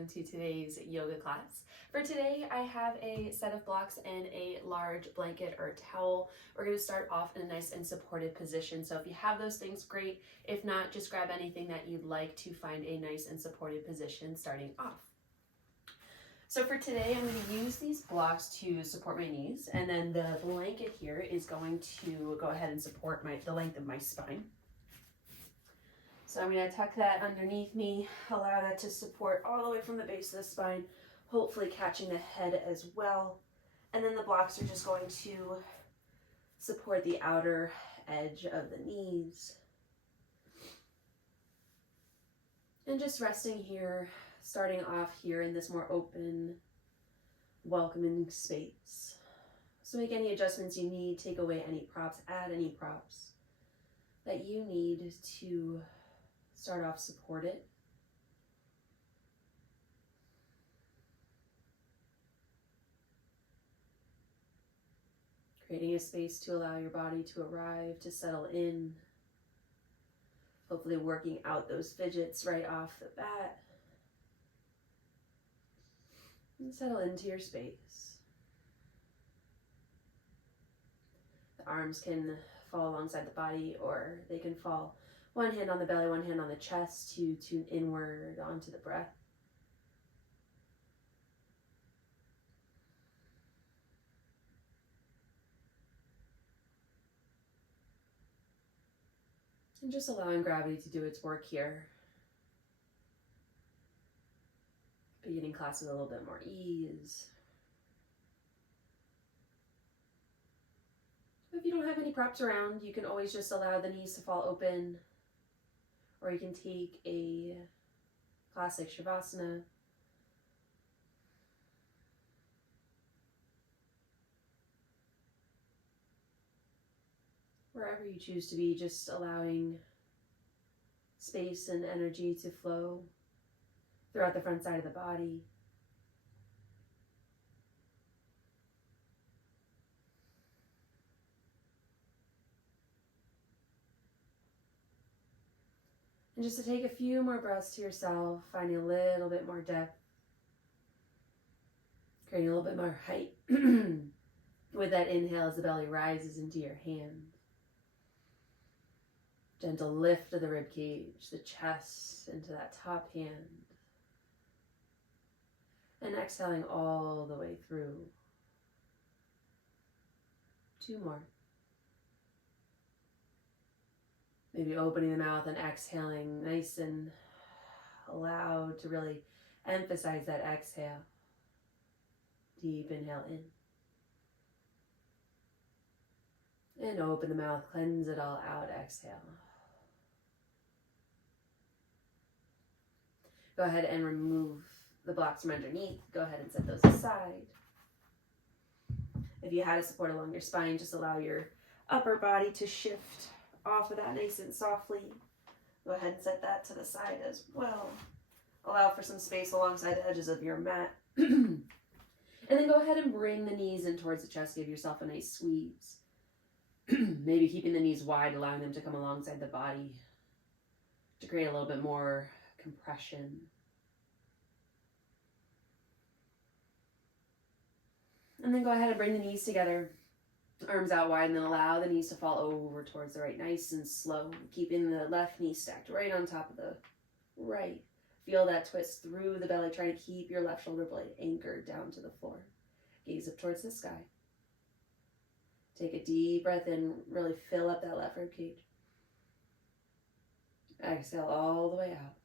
welcome to today's yoga class. For today, I have a set of blocks and a large blanket or towel. We're going to start off in a nice and supported position. So if you have those things, great. If not, just grab anything that you'd like to find a nice and supported position starting off. So for today, I'm going to use these blocks to support my knees, and then the blanket here is going to go ahead and support the length of my spine. So I'm going to tuck that underneath me, allow that to support all the way from the base of the spine, hopefully catching the head as well. And then the blocks are just going to support the outer edge of the knees. And just resting here, starting off here in this more open, welcoming space. So make any adjustments you need, take away any props, add any props that you need to start off supported. Creating a space to allow your body to arrive, to settle in. Hopefully working out those fidgets right off the bat. And settle into your space. The arms can fall alongside the body, or they can fall one hand on the belly, one hand on the chest to tune inward onto the breath. And just allowing gravity to do its work here. Beginning class with a little bit more ease. If you don't have any props around, you can always just allow the knees to fall open, or you can take a classic Shavasana. Wherever you choose to be, just allowing space and energy to flow throughout the front side of the body. And just to take a few more breaths to yourself, finding a little bit more depth, creating a little bit more height with that inhale as the belly rises into your hands. Gentle lift of the rib cage, the chest into that top hand. And exhaling all the way through. 2 more. Maybe opening the mouth and exhaling nice and loud to really emphasize that exhale. Deep inhale in. And open the mouth, cleanse it all out, exhale. Go ahead and remove the blocks from underneath. Go ahead and set those aside. If you had a support along your spine, just allow your upper body to shift off of that nice and softly. Go ahead and set that to the side as well. Allow for some space alongside the edges of your mat. And then go ahead and bring the knees in towards the chest. Give yourself a nice squeeze. Maybe keeping the knees wide, allowing them to come alongside the body to create a little bit more compression. And then go ahead and bring the knees together, arms out wide, and then allow the knees to fall over towards the right, nice and slow, keeping the left knee stacked right on top of the right. Feel that twist through the belly, trying to keep your left shoulder blade anchored down to the floor. Gaze up towards the sky. Take a deep breath in, really fill up that left rib cage. Exhale all the way out.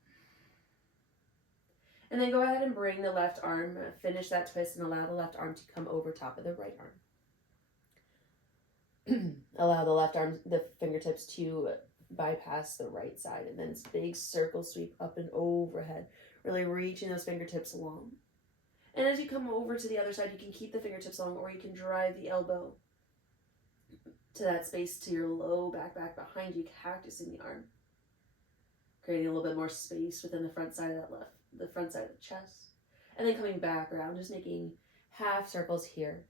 And then go ahead and bring the left arm, finish that twist, and allow the left arm to come over top of the right arm. Allow the left arm, the fingertips to bypass the right side, and then it's big circle sweep up and overhead, really reaching those fingertips long. And as you come over to the other side, you can keep the fingertips long, or you can drive the elbow to that space to your low back behind you, cactusing the arm, creating a little bit more space within the front side of the front side of the chest, and then coming back around, just making half circles here,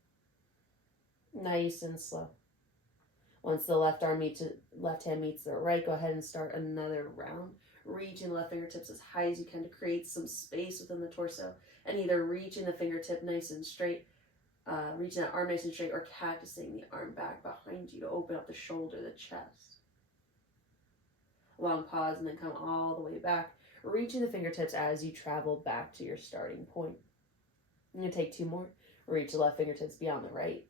nice and slow. Once the left hand meets the right, go ahead and start another round, reaching the left fingertips as high as you can to create some space within the torso, and either reaching the fingertip nice and straight, reaching that arm nice and straight, or cactusing the arm back behind you to open up the shoulder, the chest. Long pause and then come all the way back, reaching the fingertips as you travel back to your starting point. I'm going to take 2 more. Reach the left fingertips beyond the right.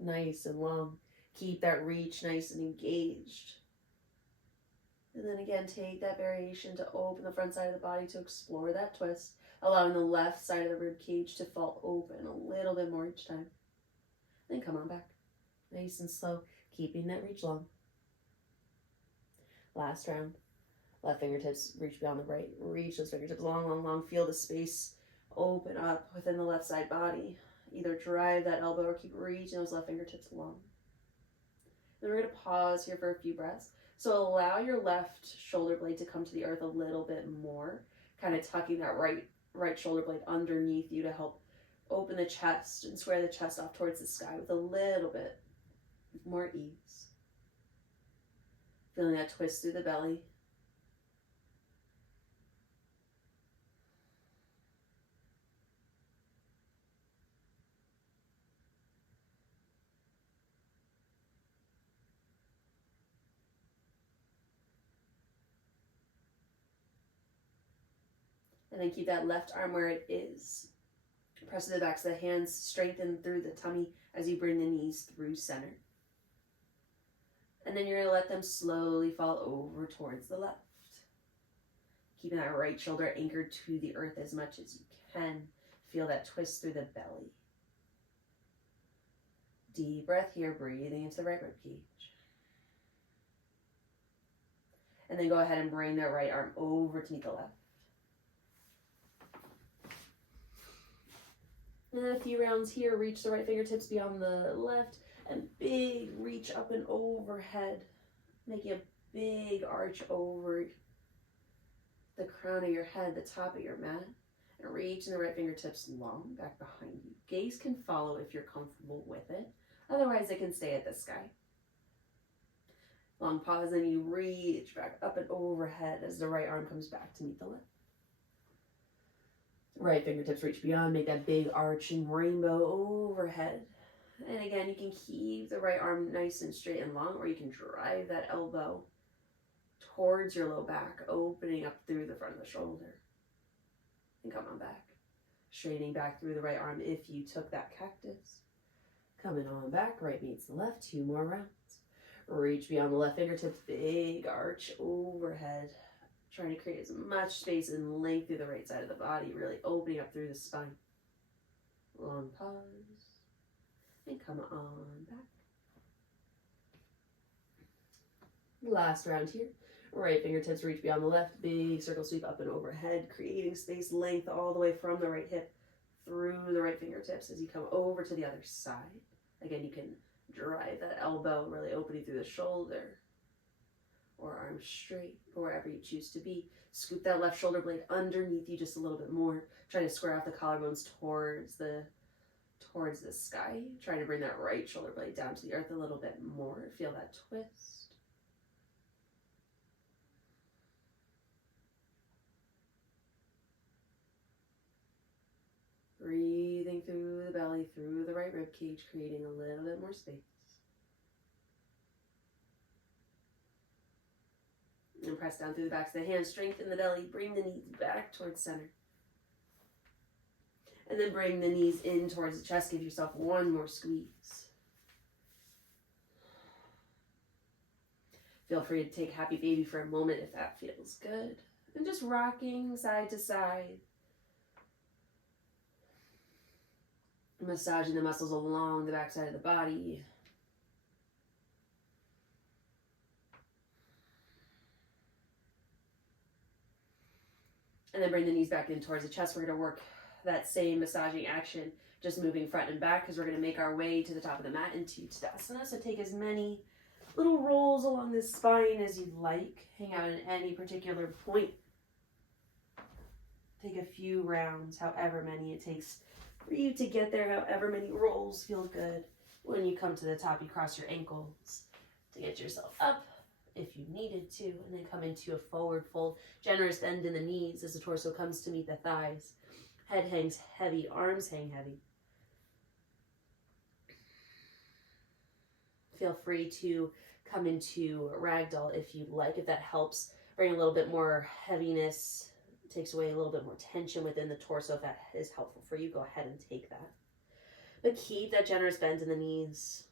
Nice and long. Keep that reach nice and engaged. And then again, take that variation to open the front side of the body to explore that twist, allowing the left side of the rib cage to fall open a little bit more each time. Then come on back. Nice and slow, keeping that reach long. Last round. Left fingertips reach beyond the right. Reach those fingertips long, long, long. Feel the space open up within the left side body. Either drive that elbow or keep reaching those left fingertips long. Then we're going to pause here for a few breaths. So allow your left shoulder blade to come to the earth a little bit more, kind of tucking that right shoulder blade underneath you to help open the chest and square the chest off towards the sky with a little bit more ease. Feeling that twist through the belly. And then keep that left arm where it is. Press to the backs of the hands, strengthen through the tummy as you bring the knees through center. And then you're going to let them slowly fall over towards the left. Keeping that right shoulder anchored to the earth as much as you can. Feel that twist through the belly. Deep breath here, breathing into the right rib cage. And then go ahead and bring that right arm over to meet the left. And then a few rounds here, reach the right fingertips beyond the left, and big reach up and overhead, making a big arch over the crown of your head, the top of your mat, and reaching the right fingertips long back behind you. Gaze can follow if you're comfortable with it. Otherwise, it can stay at the sky. Long pause, and you reach back up and overhead as the right arm comes back to meet the left. Right fingertips reach beyond, make that big arching rainbow overhead. And again, you can keep the right arm nice and straight and long, or you can drive that elbow towards your low back, opening up through the front of the shoulder. And come on back. Straightening back through the right arm if you took that cactus. Coming on back, right meets the left, 2 more rounds. Reach beyond the left fingertips, big arch overhead. Trying to create as much space and length through the right side of the body, really opening up through the spine. Long pause. And come on back. Last round here. Right fingertips reach beyond the left, big circle sweep up and overhead, creating space, length all the way from the right hip through the right fingertips as you come over to the other side. Again, you can drive that elbow, really opening through the shoulder, or arms straight, or wherever you choose to be. Scoop that left shoulder blade underneath you just a little bit more. Trying to square off the collarbones towards the sky. Trying to bring that right shoulder blade down to the earth a little bit more. Feel that twist. Breathing through the belly, through the right rib cage, creating a little bit more space. And press down through the backs of the hands, strengthen the belly, bring the knees back towards center. And then bring the knees in towards the chest, give yourself 1 more squeeze. Feel free to take happy baby for a moment if that feels good. And just rocking side to side. Massaging the muscles along the back side of the body. And then bring the knees back in towards the chest. We're going to work that same massaging action, just moving front and back, because we're going to make our way to the top of the mat into Tadasana. So take as many little rolls along the spine as you'd like. Hang out in any particular point. Take a few rounds, however many it takes for you to get there, however many rolls feel good. When you come to the top, you cross your ankles to get yourself up if you needed to, and then come into a forward fold. Generous bend in the knees as the torso comes to meet the thighs. Head hangs heavy, arms hang heavy. Feel free to come into ragdoll if you'd like, if that helps bring a little bit more heaviness, takes away a little bit more tension within the torso. If that is helpful for you, go ahead and take that. But keep that generous bend in the knees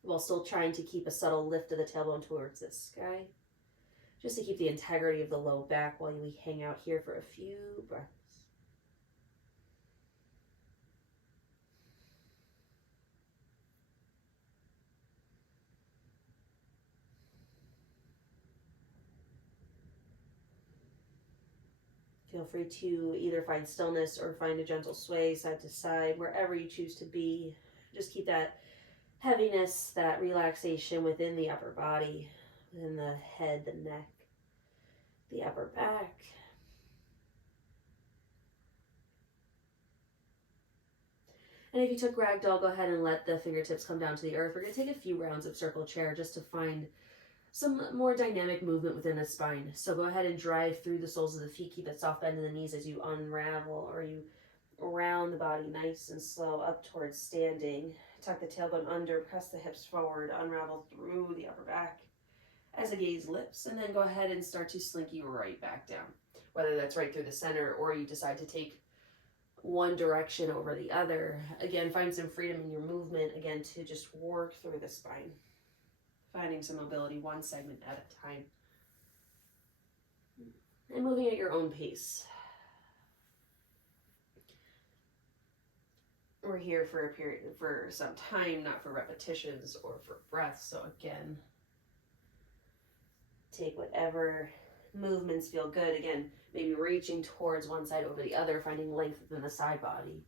while still trying to keep a subtle lift of the tailbone towards the sky, just to keep the integrity of the low back while we hang out here for a few breaths. Feel free to either find stillness or find a gentle sway side to side, wherever you choose to be. Just keep that heaviness, that relaxation within the upper body, within the head, the neck, the upper back. And if you took ragdoll, go ahead and let the fingertips come down to the earth. We're going to take a few rounds of circle chair just to find some more dynamic movement within the spine. So go ahead and drive through the soles of the feet. Keep that soft bend in the knees as you unravel or you round the body nice and slow up towards standing. Tuck the tailbone under, press the hips forward, unravel through the upper back as the gaze lifts, and then go ahead and start to slinky right back down. Whether that's right through the center or you decide to take one direction over the other. Again, find some freedom in your movement, again, to just work through the spine. Finding some mobility one segment at a time. And moving at your own pace. We're here for a period, for some time, not for repetitions or for breaths. So again, take whatever movements feel good. Again, maybe reaching towards one side over the other, finding length within the side body.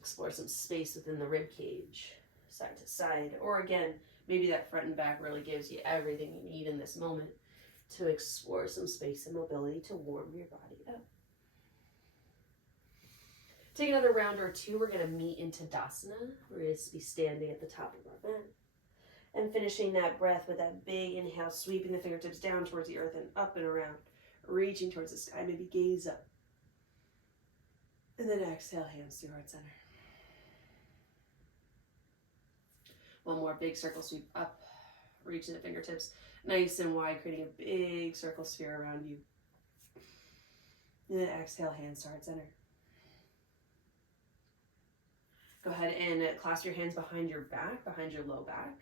Explore some space within the rib cage, side to side. Or again, maybe that front and back really gives you everything you need in this moment to explore some space and mobility to warm your body up. Take another round or two. We're going to meet in Tadasana. We're going to be standing at the top of our mat. And finishing that breath with that big inhale, sweeping the fingertips down towards the earth and up and around, reaching towards the sky, maybe gaze up. And then exhale, hands through heart center. One more big circle sweep up, reaching the fingertips nice and wide, creating a big circle sphere around you. And then exhale, hands to heart center. Go ahead and clasp your hands behind your back, behind your low back.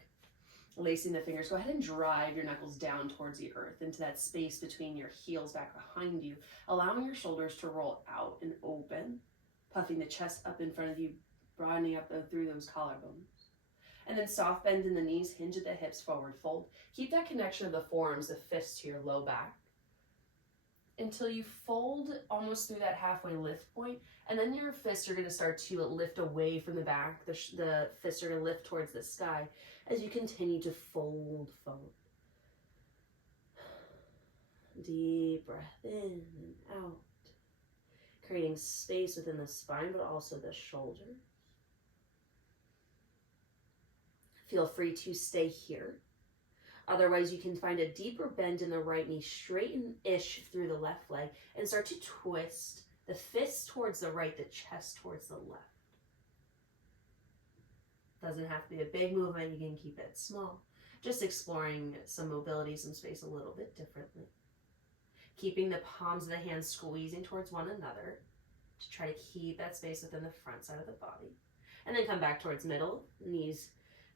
Lacing the fingers, go ahead and drive your knuckles down towards the earth, into that space between your heels back behind you, allowing your shoulders to roll out and open, puffing the chest up in front of you, broadening up through those collarbones. And then soft bend in the knees, hinge at the hips, forward fold. Keep that connection of the forearms, the fists to your low back, until you fold almost through that halfway lift point, and then your fists are going to start to lift away from the back. The fists are going to lift towards the sky as you continue to fold forward. Deep breath in and out, creating space within the spine, but also the shoulders. Feel free to stay here. Otherwise, you can find a deeper bend in the right knee, straighten-ish through the left leg, and start to twist the fists towards the right, the chest towards the left. Doesn't have to be a big movement, you can keep it small. Just exploring some mobility, some space a little bit differently. Keeping the palms of the hands squeezing towards one another to try to keep that space within the front side of the body. And then come back towards middle, knees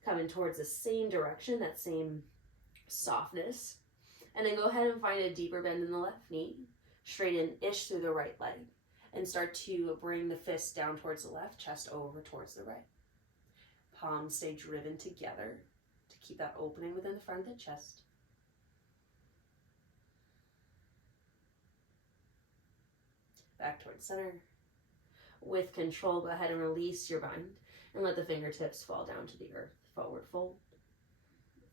coming towards the same direction, that same softness. And then go ahead and find a deeper bend in the left knee, straighten-ish through the right leg, and start to bring the fists down towards the left, chest over towards the right. Palms stay driven together to keep that opening within the front of the chest. Back towards center. With control, go ahead and release your bind and let the fingertips fall down to the earth. Forward fold.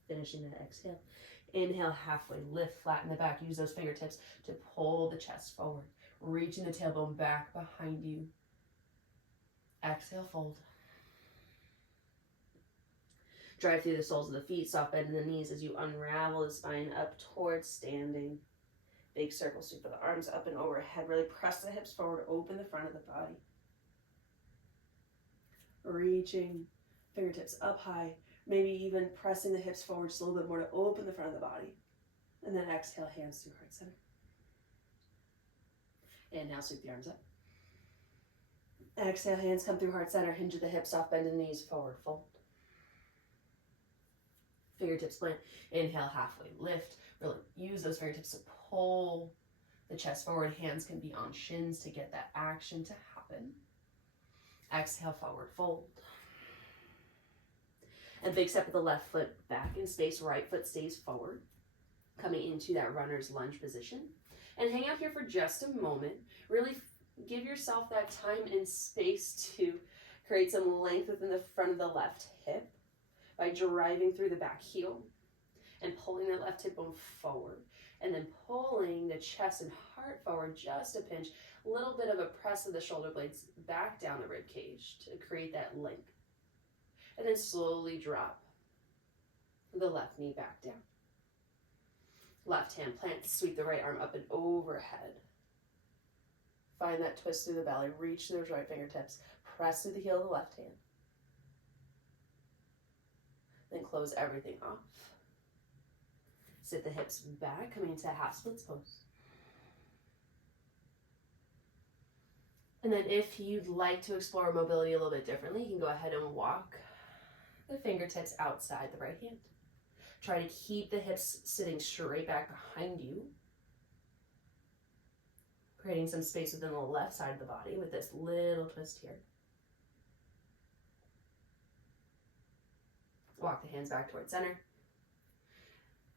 Finishing that exhale. Inhale, halfway lift, flatten the back. Use those fingertips to pull the chest forward. Reaching the tailbone back behind you. Exhale, fold. Drive through the soles of the feet, soft bend in the knees as you unravel the spine up towards standing. Big circle sweep of the arms up and overhead. Really press the hips forward, open the front of the body. Reaching fingertips up high, maybe even pressing the hips forward just a little bit more to open the front of the body. And then exhale, hands through heart center. Inhale, sweep the arms up. Exhale, hands come through heart center, hinge at the hips, soft bend in the knees, forward fold. Fingertips plant. Inhale, halfway lift. Really use those fingertips to pull the chest forward. Hands can be on shins to get that action to happen. Exhale, forward fold. And big step with the left foot back in space. Right foot stays forward. Coming into that runner's lunge position. And hang out here for just a moment. Really give yourself that time and space to create some length within the front of the left hip by driving through the back heel and pulling that left hip bone forward. And then pulling the chest and heart forward just a pinch. A little bit of a press of the shoulder blades back down the rib cage to create that length. And then slowly drop the left knee back down. Left hand plant, sweep the right arm up and overhead. Find that twist through the belly, reach those right fingertips, press through the heel of the left hand. Then close everything off. Sit the hips back, coming into half splits pose. And then if you'd like to explore mobility a little bit differently, you can go ahead and walk the fingertips outside the right hand. Try to keep the hips sitting straight back behind you, creating some space within the left side of the body with this little twist here. Walk the hands back towards center.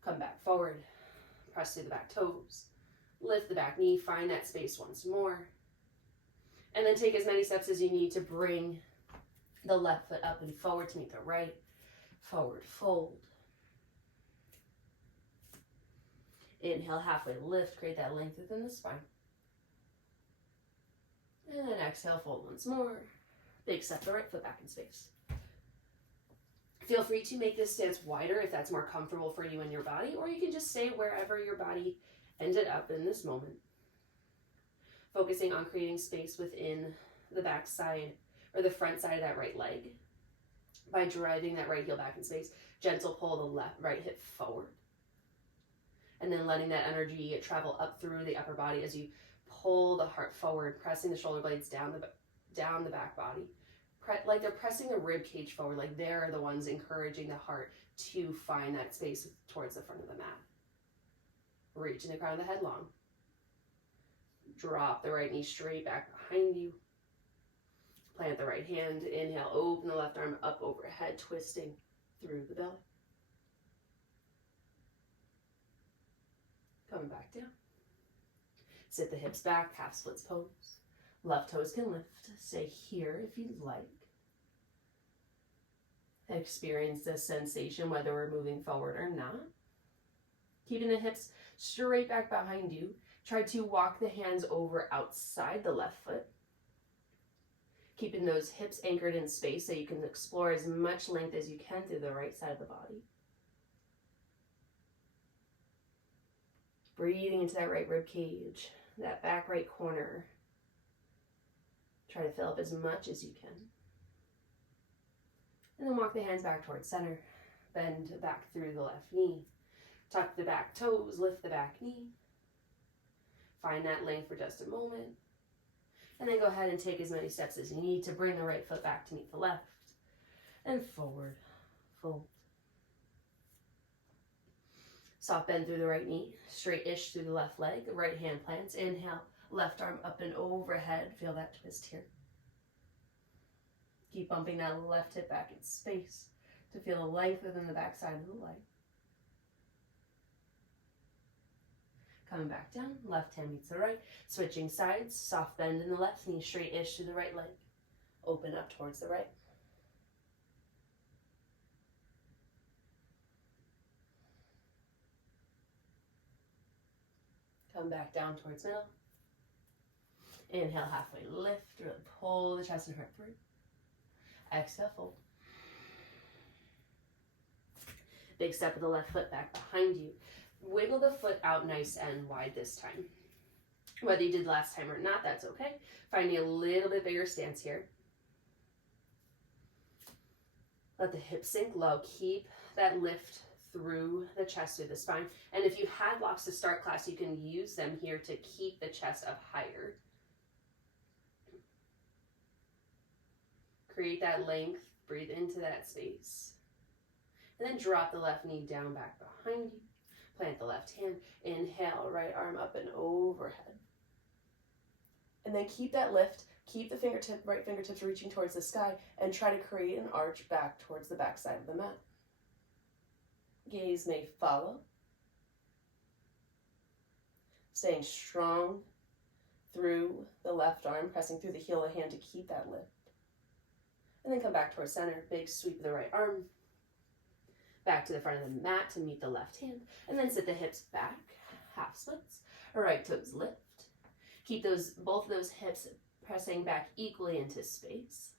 Come back forward. Press through the back toes. Lift the back knee. Find that space once more. And then take as many steps as you need to bring the left foot up and forward to meet the right. Forward fold. Inhale, halfway lift. Create that length within the spine. And then exhale, fold once more. Big step the right foot back in space. Feel free to make this stance wider if that's more comfortable for you and your body, or you can just stay wherever your body ended up in this moment. Focusing on creating space within the back side or the front side of that right leg by driving that right heel back in space. Gentle pull the right hip forward. And then letting that energy travel up through the upper body as you pull the heart forward, pressing the shoulder blades down the back body. Like they're pressing the rib cage forward, like they're the ones encouraging the heart to find that space towards the front of the mat. Reaching the crown of the head long. Drop the right knee straight back behind you. Plant the right hand. Inhale, open the left arm up overhead, twisting through the belly. Coming back down. Sit the hips back, half splits pose. Left toes can lift. Stay here if you'd like. Experience this sensation whether we're moving forward or not. Keeping the hips straight back behind you. Try to walk the hands over outside the left foot. Keeping those hips anchored in space so you can explore as much length as you can through the right side of the body. Breathing into that right rib cage, that back right corner. Try to fill up as much as you can. And then walk the hands back towards center. Bend back through the left knee. Tuck the back toes, lift the back knee. Find that length for just a moment. And then go ahead and take as many steps as you need to bring the right foot back to meet the left. And forward, fold. Soft bend through the right knee, straight-ish through the left leg. Right hand plants. Inhale, left arm up and overhead. Feel that twist here. Keep bumping that left hip back in space to feel the length within the back side of the leg. Coming back down, left hand meets the right. Switching sides, soft bend in the left knee, straight-ish to the right leg. Open up towards the right. Come back down towards middle. Inhale, halfway lift. Really pull the chest and heart through. Exhale, fold. Big step with the left foot back behind you. Wiggle the foot out nice and wide this time. Whether you did last time or not, that's okay. Finding a little bit bigger stance here. Let the hips sink low. Keep that lift through the chest, through the spine. And if you had blocks to start class, you can use them here to keep the chest up higher. Create that length. Breathe into that space. And then drop the left knee down back behind you. Plant the left hand. Inhale, right arm up and overhead. And then keep that lift. Keep the right fingertips reaching towards the sky and try to create an arch back towards the back side of the mat. Gaze may follow. Staying strong through the left arm, pressing through the heel of the hand to keep that lift. And then come back towards center. Big sweep of the right arm. Back to the front of the mat to meet the left hand. And then sit the hips back. Half splits. Right toes lift. Keep both of those hips pressing back equally into space.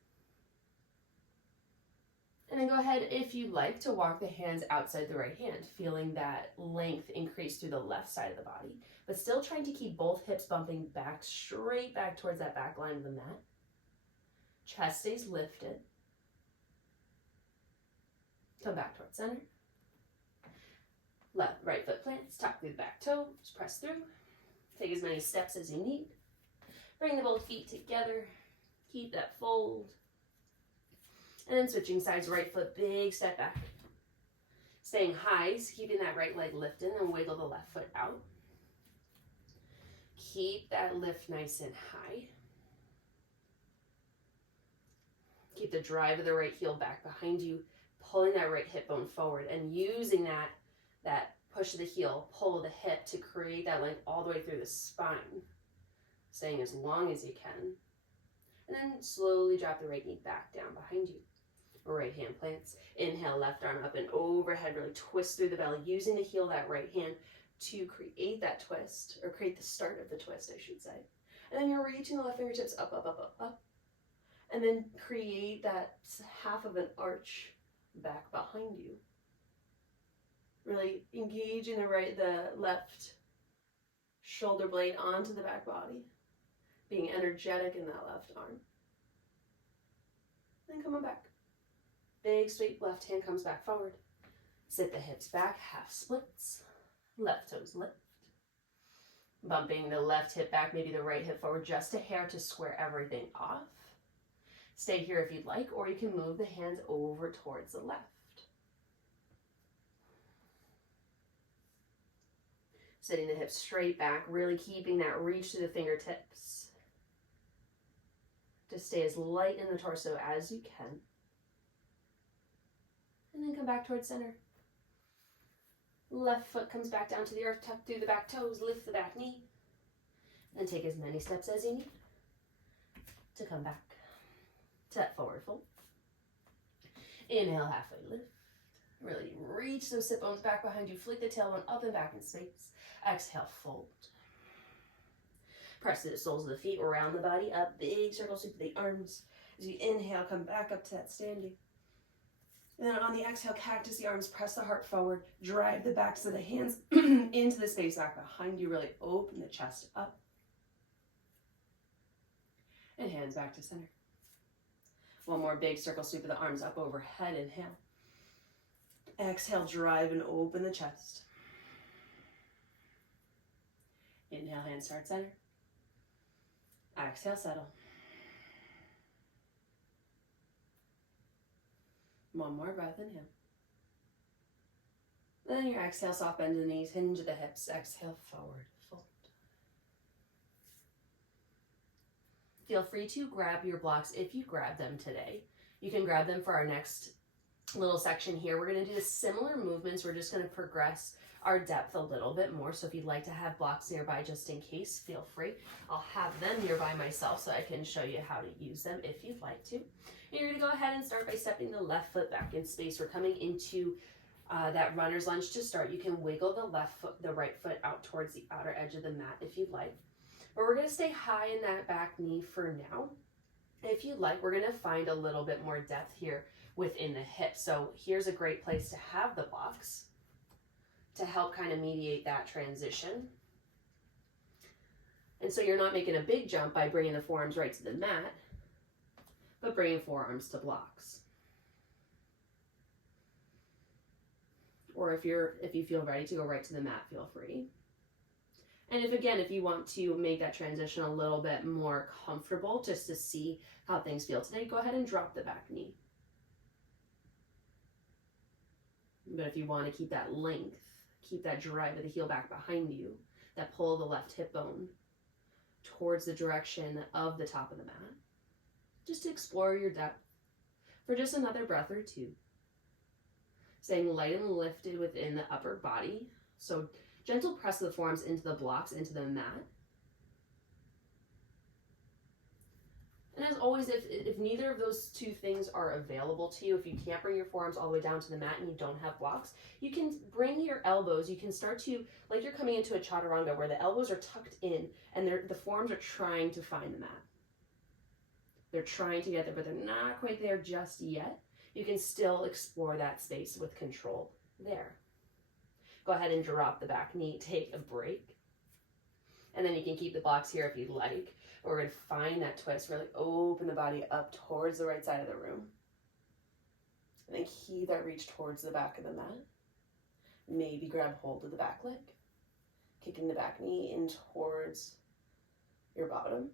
And then go ahead, if you'd like, to walk the hands outside the right hand, feeling that length increase through the left side of the body, but still trying to keep both hips bumping back, straight back towards that back line of the mat. Chest stays lifted. Come back towards center. Right foot plants, tuck through the back toe, just press through. Take as many steps as you need. Bring the both feet together. Keep that fold. And then switching sides, right foot, big step back. Staying high, so keeping that right leg lifted, and wiggle the left foot out. Keep that lift nice and high. Keep the drive of the right heel back behind you, pulling that right hip bone forward and using that push of the heel, pull of the hip to create that length all the way through the spine. Staying as long as you can. And then slowly drop the right knee back down behind you. Right hand plants. Inhale, left arm up and overhead. Really twist through the belly, using the heel of that right hand to create that twist, or create the start of the twist, I should say. And then you're reaching the left fingertips up, up, up, up, up. And then create that half of an arch back behind you. Really engaging the left shoulder blade onto the back body. Being energetic in that left arm. Then coming back. Big sweep, left hand comes back forward. Sit the hips back, half splits. Left toes lift. Bumping the left hip back, maybe the right hip forward just a hair to square everything off. Stay here if you'd like, or you can move the hands over towards the left. Sitting the hips straight back, really keeping that reach to the fingertips. To stay as light in the torso as you can. And then come back towards center. Left foot comes back down to the earth, tuck through the back toes, lift the back knee. And take as many steps as you need to come back to that forward fold. Inhale, halfway lift. Really reach those sit bones back behind you. Flick the tailbone up and back in space. Exhale, fold. Press the soles of the feet around the body up. Big circle sweep of the arms. As you inhale, come back up to that standing. And then on the exhale, cactus the arms, press the heart forward. Drive the backs of the hands into the space back behind you. Really open the chest up. And hands back to center. One more big circle sweep of the arms up overhead. Inhale. Exhale, drive and open the chest. Inhale, hands start center. Exhale, settle. One more breath, inhale. Then your exhale, soft bend the knees, hinge the hips. Exhale, forward fold. Feel free to grab your blocks if you grab them today. You can grab them for our next little section here. We're going to do similar movements. We're just going to progress our depth a little bit more. So if you'd like to have blocks nearby just in case, feel free. I'll have them nearby myself so I can show you how to use them if you'd like to. And you're going to go ahead and start by stepping the left foot back in space. We're coming into that runner's lunge to start. You can wiggle the right foot out towards the outer edge of the mat if you'd like. But we're going to stay high in that back knee for now. If you'd like, we're gonna find a little bit more depth here within the hip. So here's a great place to have the blocks to help kind of mediate that transition. And so you're not making a big jump by bringing the forearms right to the mat, but bringing forearms to blocks. Or if you feel ready to go right to the mat, feel free. And if you want to make that transition a little bit more comfortable, just to see how things feel today, go ahead and drop the back knee. But if you want to keep that length, keep that drive of the heel back behind you, that pull of the left hip bone towards the direction of the top of the mat, just to explore your depth for just another breath or two. Staying light and lifted within the upper body. So gentle press of the forearms into the blocks, into the mat. And as always, if neither of those two things are available to you, if you can't bring your forearms all the way down to the mat and you don't have blocks, you can bring your elbows, you can start to, like you're coming into a chaturanga where the elbows are tucked in and the forearms are trying to find the mat. They're trying to get there, but they're not quite there just yet. You can still explore that space with control there. Go ahead and drop the back knee, take a break. And then you can keep the blocks here if you'd like. We're going to find that twist, really open the body up towards the right side of the room. And then keep that reach towards the back of the mat. Maybe grab hold of the back leg. Kicking the back knee in towards your bottom.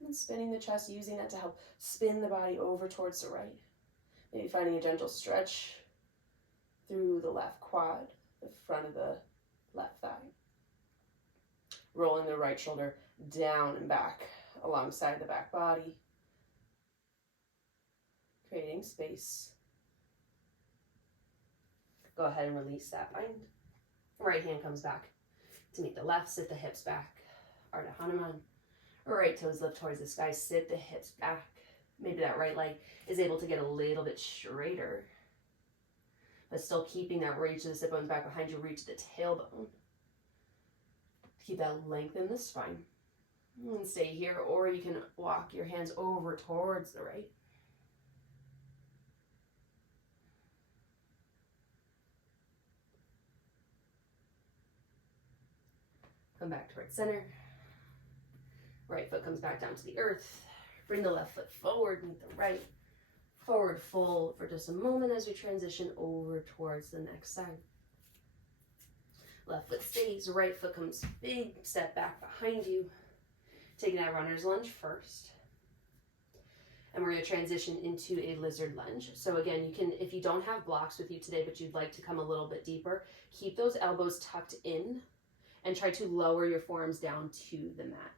And spinning the chest, using that to help spin the body over towards the right. Maybe finding a gentle stretch through the left quad, the front of the left thigh. Rolling the right shoulder down and back alongside the back body. Creating space. Go ahead and release that bind. Right hand comes back to meet the left, sit the hips back. Ardha Hanuman. Right toes lift towards the sky, sit the hips back. Maybe that right leg is able to get a little bit straighter, but still keeping that reach of the sit bones back behind you, reach the tailbone. Keep that length in the spine. And stay here, or you can walk your hands over towards the right. Come back towards center. Right foot comes back down to the earth. Bring the left foot forward, meet the right. Forward fold for just a moment as we transition over towards the next side. Left foot stays, right foot comes big step back behind you. Taking that runner's lunge first. And we're going to transition into a lizard lunge. So again, you can, if you don't have blocks with you today, but you'd like to come a little bit deeper, keep those elbows tucked in and try to lower your forearms down to the mat.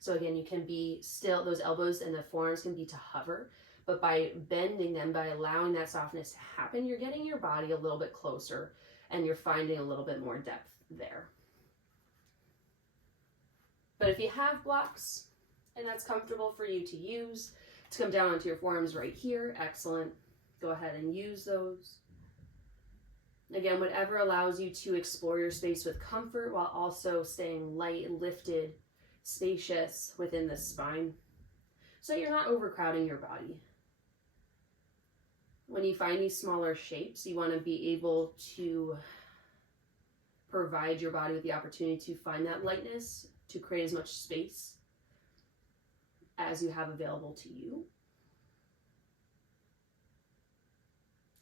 So again, you can be still, those elbows and the forearms can be to hover, but by bending them, by allowing that softness to happen, you're getting your body a little bit closer and you're finding a little bit more depth there. But if you have blocks and that's comfortable for you to use, to come down onto your forearms right here, excellent. Go ahead and use those. Again, whatever allows you to explore your space with comfort while also staying light and lifted, spacious within the spine, so you're not overcrowding your body. When you find these smaller shapes, you want to be able to provide your body with the opportunity to find that lightness, to create as much space as you have available to you.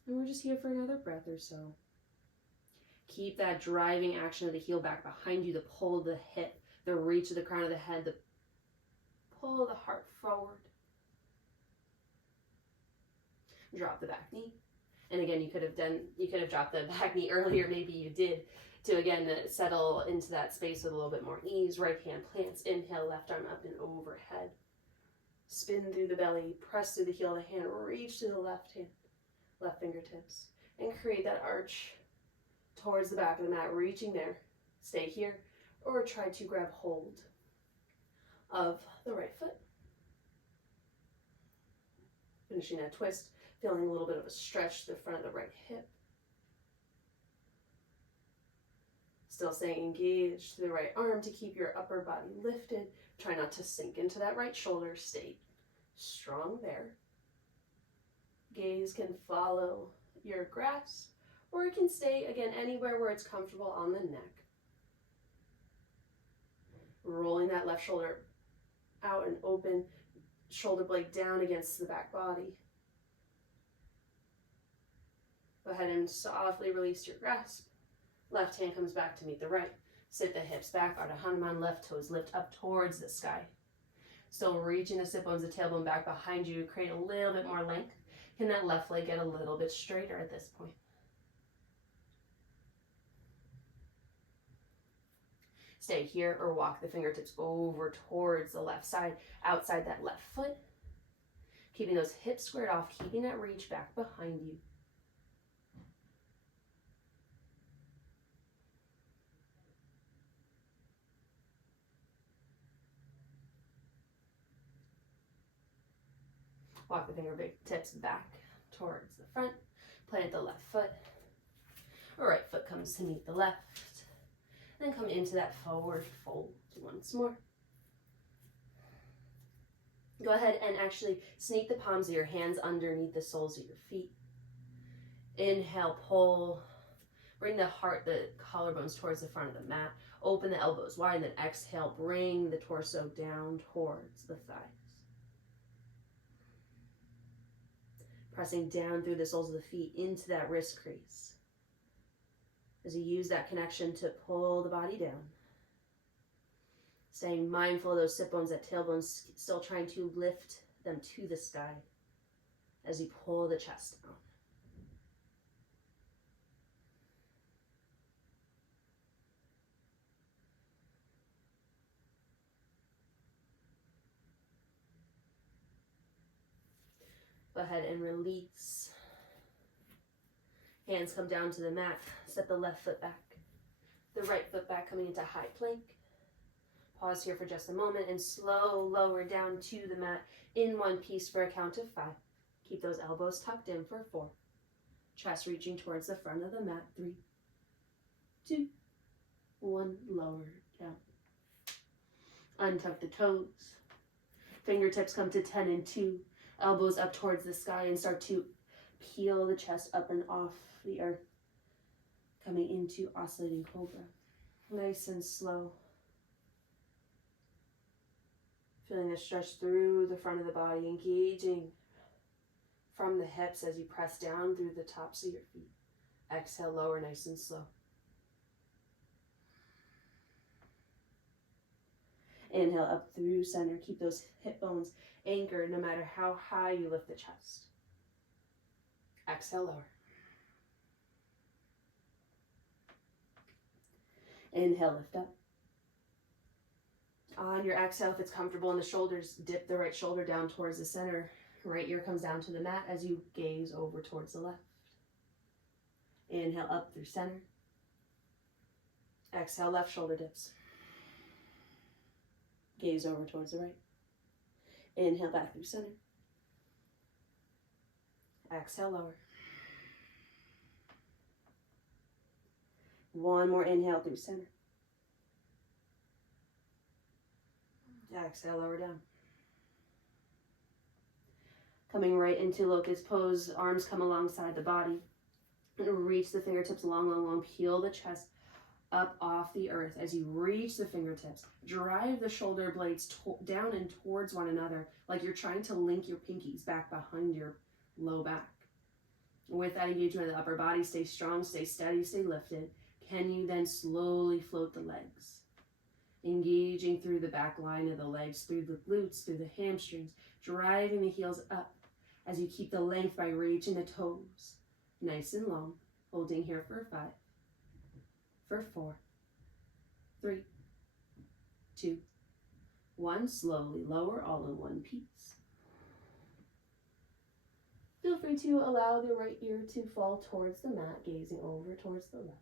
And we're just here for another breath or so. Keep that driving action of the heel back behind you, the pull of the hip, the reach of the crown of the head, the pull of the heart forward. Drop the back knee. And again, you could have dropped the back knee earlier, maybe you did, to again settle into that space with a little bit more ease. Right hand plants, inhale, left arm up and overhead. Spin through the belly, press through the heel of the hand, reach to the left hand, left fingertips, and create that arch towards the back of the mat, reaching there. Stay here, or try to grab hold of the right foot. Finishing that twist, feeling a little bit of a stretch to the front of the right hip. Still staying engaged to the right arm to keep your upper body lifted. Try not to sink into that right shoulder. Stay Strong there. Gaze can follow your grasp, or it can stay, again, anywhere where it's comfortable on the neck. Rolling that left shoulder out and open, shoulder blade down against the back body. Go ahead and softly release your grasp. Left hand comes back to meet the right. Sit the hips back, Ardha Hanuman, left toes lift up towards the sky. Still reaching the sit bones, the tailbone back behind you, create a little bit more length. Can that left leg get a little bit straighter at this point? Stay here or walk the fingertips over towards the left side, outside that left foot. Keeping those hips squared off, keeping that reach back behind you. Walk the fingertips back towards the front. Plant the left foot. Right foot comes to meet the left. Then come into that forward fold once more. Go ahead and actually sneak the palms of your hands underneath the soles of your feet. Inhale, pull. Bring the heart, the collarbones towards the front of the mat. Open the elbows wide, and then exhale, bring the torso down towards the thighs. Pressing down through the soles of the feet into that wrist crease. As you use that connection to pull the body down. Staying mindful of those sit bones, that tailbone, still trying to lift them to the sky as you pull the chest down. Go ahead and release. Hands come down to the mat. Step the left foot back. The right foot back, coming into high plank. Pause here for just a moment and slow lower down to the mat in one piece for a count of 5. Keep those elbows tucked in for 4. Chest reaching towards the front of the mat. 3, 2, 1. Lower down. Untuck the toes. Fingertips come to 10 and 2. Elbows up towards the sky and start to peel the chest up and off the earth. Coming into Oscillating Cobra. Nice and slow. Feeling the stretch through the front of the body, engaging from the hips as you press down through the tops of your feet. Exhale, lower nice and slow. Inhale up through center. Keep those hip bones anchored no matter how high you lift the chest. Exhale, lower. Inhale, lift up. On your exhale, if it's comfortable in the shoulders, dip the right shoulder down towards the center. Right ear comes down to the mat as you gaze over towards the left. Inhale up through center. Exhale, left shoulder dips. Gaze over towards the right. Inhale back through center. Exhale, lower. One more inhale through center. Exhale, lower down. Coming right into Locus Pose, arms come alongside the body. Reach the fingertips long, long, long. Peel the chest up off the earth. As you reach the fingertips, drive the shoulder blades down and towards one another, like you're trying to link your pinkies back behind your low back. With that engagement of the upper body, stay strong, stay steady, stay lifted. Can you then slowly float the legs? Engaging through the back line of the legs, through the glutes, through the hamstrings, driving the heels up as you keep the length by reaching the toes. Nice and long, holding here for 5, for 4, 3, 2, 1. Slowly lower, all in one piece. Feel free to allow the right ear to fall towards the mat, gazing over towards the left.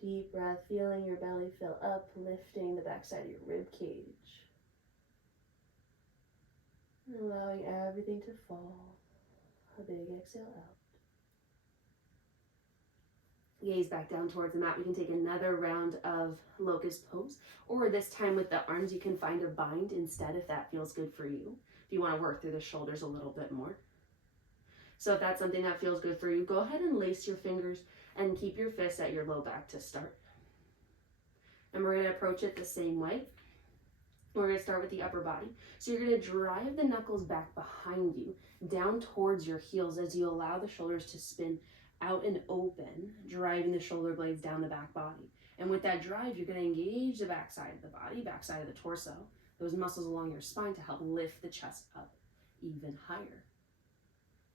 Deep breath, feeling your belly fill up, lifting the backside of your rib cage. And allowing everything to fall. A big exhale out. Gaze back down towards the mat. We can take another round of Locus Pose, or this time with the arms, you can find a bind instead if that feels good for you. If you want to work through the shoulders a little bit more. So if that's something that feels good for you, go ahead and lace your fingers and keep your fists at your low back to start. And we're going to approach it the same way. We're going to start with the upper body. So you're going to drive the knuckles back behind you, down towards your heels as you allow the shoulders to spin out and open, driving the shoulder blades down the back body. And with that drive, you're going to engage the back side of the body, back side of the torso, those muscles along your spine to help lift the chest up even higher.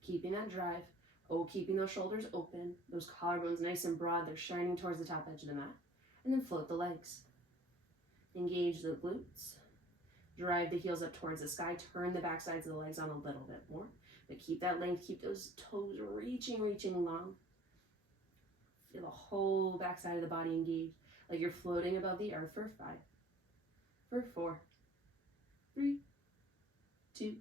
Keeping that drive, keeping those shoulders open, those collarbones nice and broad, they're shining towards the top edge of the mat. And then float the legs. Engage the glutes. Drive the heels up towards the sky. Turn the back sides of the legs on a little bit more. But keep that length. Keep those toes reaching long. Feel the whole back side of the body engaged. Like you're floating above the earth for 5, for 4, 3, 2,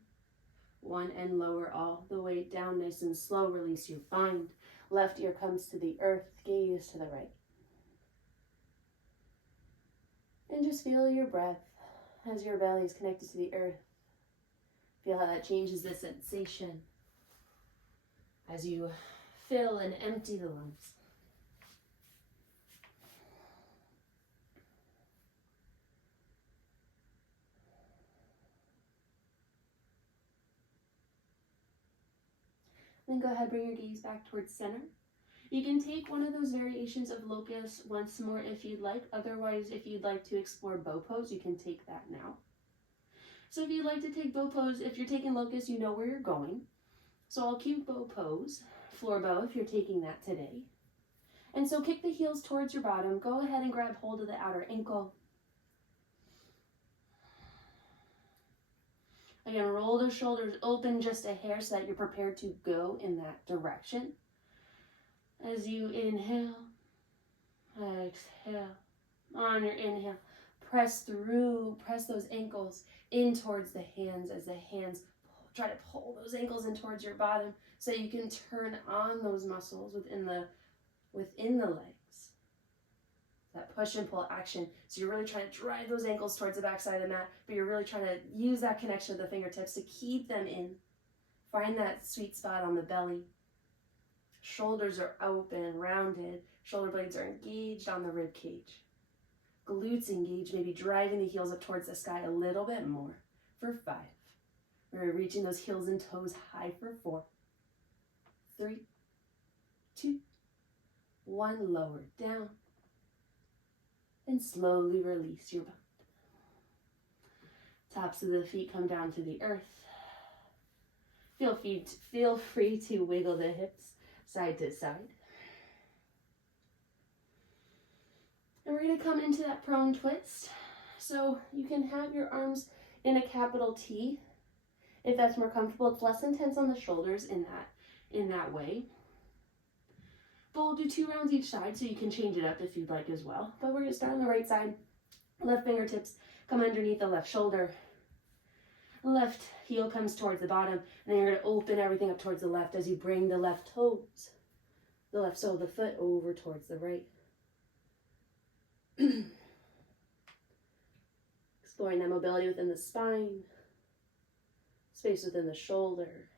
1. And lower all the way down nice and slow. Release your bind. Left ear comes to the earth. Gaze to the right. And just feel your breath as your belly is connected to the earth. Feel how that changes the sensation as you fill and empty the lungs. Then go ahead, bring your gaze back towards center. You can take one of those variations of Locus once more if you'd like. Otherwise, if you'd like to explore bow pose, you can take that now. So if you'd like to take bow pose, if you're taking Locus, you know where you're going. So I'll keep bow pose, floor bow if you're taking that today. And so kick the heels towards your bottom. Go ahead and grab hold of the outer ankle. Again, roll the shoulders open just a hair so that you're prepared to go in that direction. As you inhale, exhale. On your inhale, press those ankles in towards the hands as the hands try to pull those ankles in towards your bottom so you can turn on those muscles within the legs. That push and pull action. So you're really trying to drive those ankles towards the back side of the mat, but you're really trying to use that connection of the fingertips to keep them in. Find that sweet spot on the belly. Shoulders are open, rounded. Shoulder blades are engaged on the rib cage. Glutes engaged, maybe driving the heels up towards the sky a little bit more for 5. We're reaching those heels and toes high for 4, 3, 2, 1. Lower down. And slowly release your bind. Tops of the feet come down to the earth. Feel free to wiggle the hips side to side. And we're going to come into that prone twist. So you can have your arms in a capital T if that's more comfortable. It's less intense on the shoulders in that way. But we'll do 2 rounds each side, so you can change it up if you'd like as well. But we're going to start on the right side. Left fingertips come underneath the left shoulder. Left heel comes towards the bottom, and then you're going to open everything up towards the left as you bring the left toes, the left sole of the foot over towards the right. Exploring that mobility within the spine, space within the shoulder.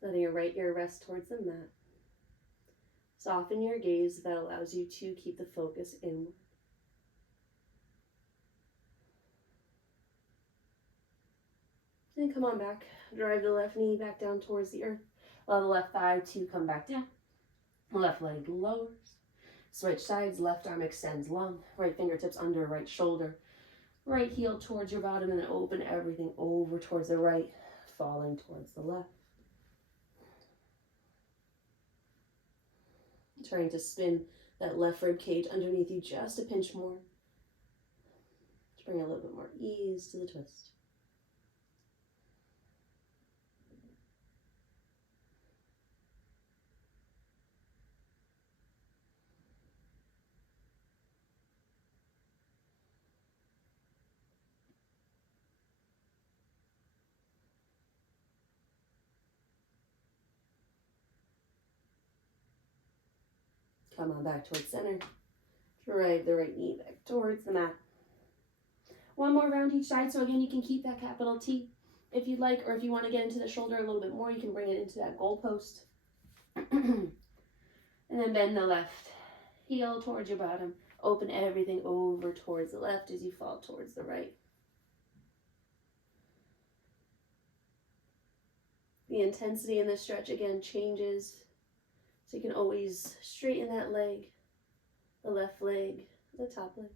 Letting your right ear rest towards the mat. Soften your gaze. That allows you to keep the focus inward. Then come on back. Drive the left knee back down towards the earth. Allow the left thigh to come back down. Left leg lowers. Switch sides. Left arm extends long. Right fingertips under right shoulder. Right heel towards your bottom, and then open everything over towards the right, falling towards the left. Trying to spin that left rib cage underneath you just a pinch more. To bring a little bit more ease to the twist. Come on back towards center. Drive the right knee back towards the mat. One more round each side. So again, you can keep that capital T if you'd like, or if you want to get into the shoulder a little bit more, you can bring it into that goalpost. And then bend the left heel towards your bottom. Open everything over towards the left as you fall towards the right. The intensity in this stretch again changes. So you can always straighten that leg, the left leg, the top leg,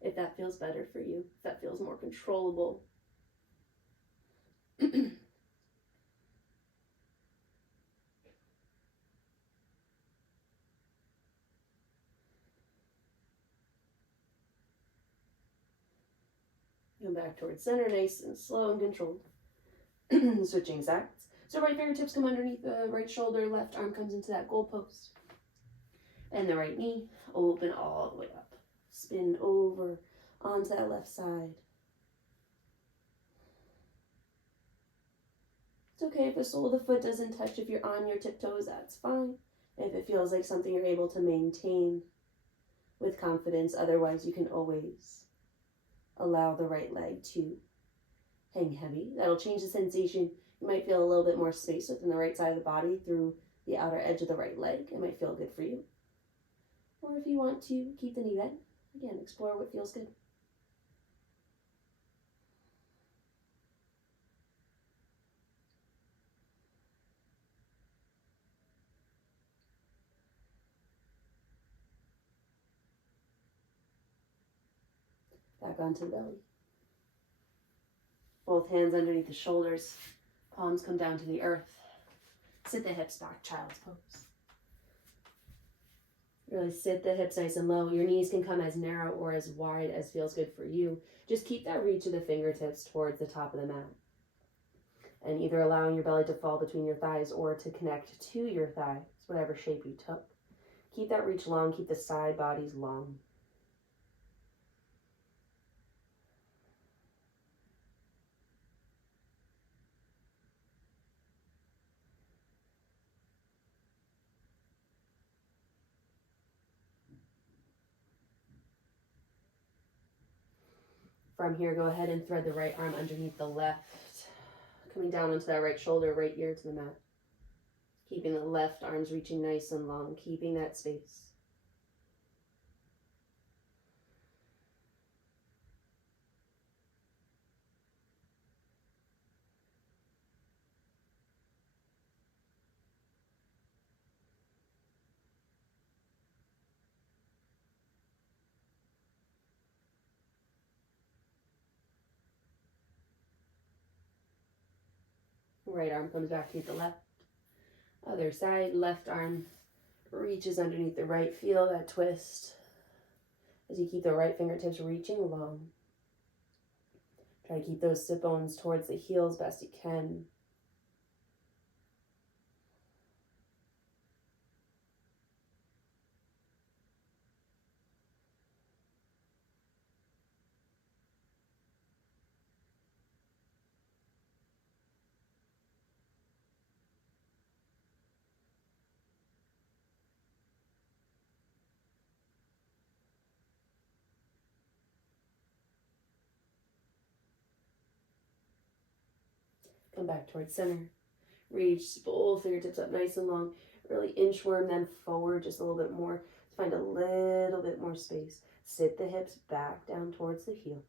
if that feels better for you, if that feels more controllable. Come back towards center, nice and slow and controlled. Switching sides. So right fingertips come underneath the right shoulder, left arm comes into that goalpost. And the right knee, open all the way up. Spin over onto that left side. It's okay if the sole of the foot doesn't touch. If you're on your tiptoes, that's fine. If it feels like something you're able to maintain with confidence, otherwise you can always allow the right leg to hang heavy. That'll change the sensation. You might feel a little bit more space within the right side of the body through the outer edge of the right leg. It might feel good for you. Or if you want to keep the knee bent, again, explore what feels good. Back onto the belly. Both hands underneath the shoulders. Palms come down to the earth. Sit the hips back, child's pose. Really sit the hips nice and low. Your knees can come as narrow or as wide as feels good for you. Just keep that reach of the fingertips towards the top of the mat. And either allowing your belly to fall between your thighs or to connect to your thighs, whatever shape you took. Keep that reach long. Keep the side bodies long. From here, go ahead and thread the right arm underneath the left, coming down onto that right shoulder, right ear to the mat. Keeping the left arms reaching nice and long, keeping that space. Right arm comes back to meet the left. Other side, left arm reaches underneath the right. Feel that twist as you keep the right fingertips reaching long. Try to keep those sit bones towards the heels best you can. Come back towards center. Reach both fingertips up nice and long. Really inchworm them forward just a little bit more. Find a little bit more space. Sit the hips back down towards the heels.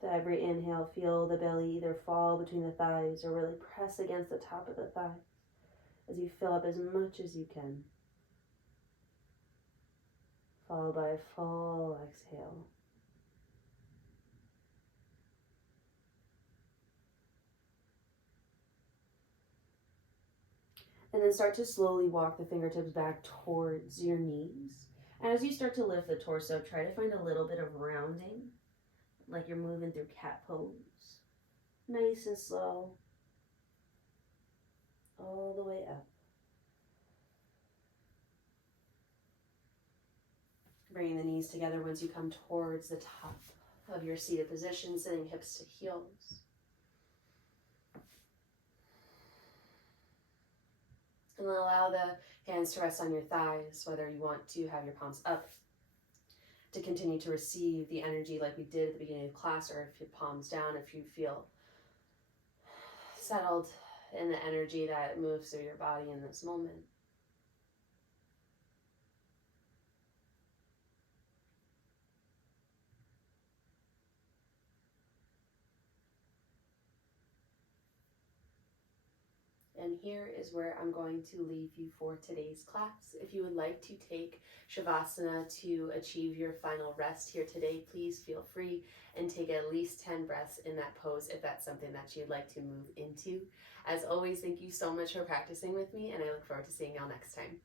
With every inhale, feel the belly either fall between the thighs or really press against the top of the thighs as you fill up as much as you can. Followed by a full exhale. And then start to slowly walk the fingertips back towards your knees. And as you start to lift the torso, try to find a little bit of rounding, like you're moving through cat pose. Nice and slow. All the way up. Bringing the knees together once you come towards the top of your seated position, sitting hips to heels. And then allow the hands to rest on your thighs, whether you want to have your palms up to continue to receive the energy like we did at the beginning of class, or if your palms down, if you feel settled in the energy that moves through your body in this moment. And here is where I'm going to leave you for today's class. If you would like to take Shavasana to achieve your final rest here today, please feel free and take at least 10 breaths in that pose if that's something that you'd like to move into. As always, thank you so much for practicing with me, and I look forward to seeing y'all next time.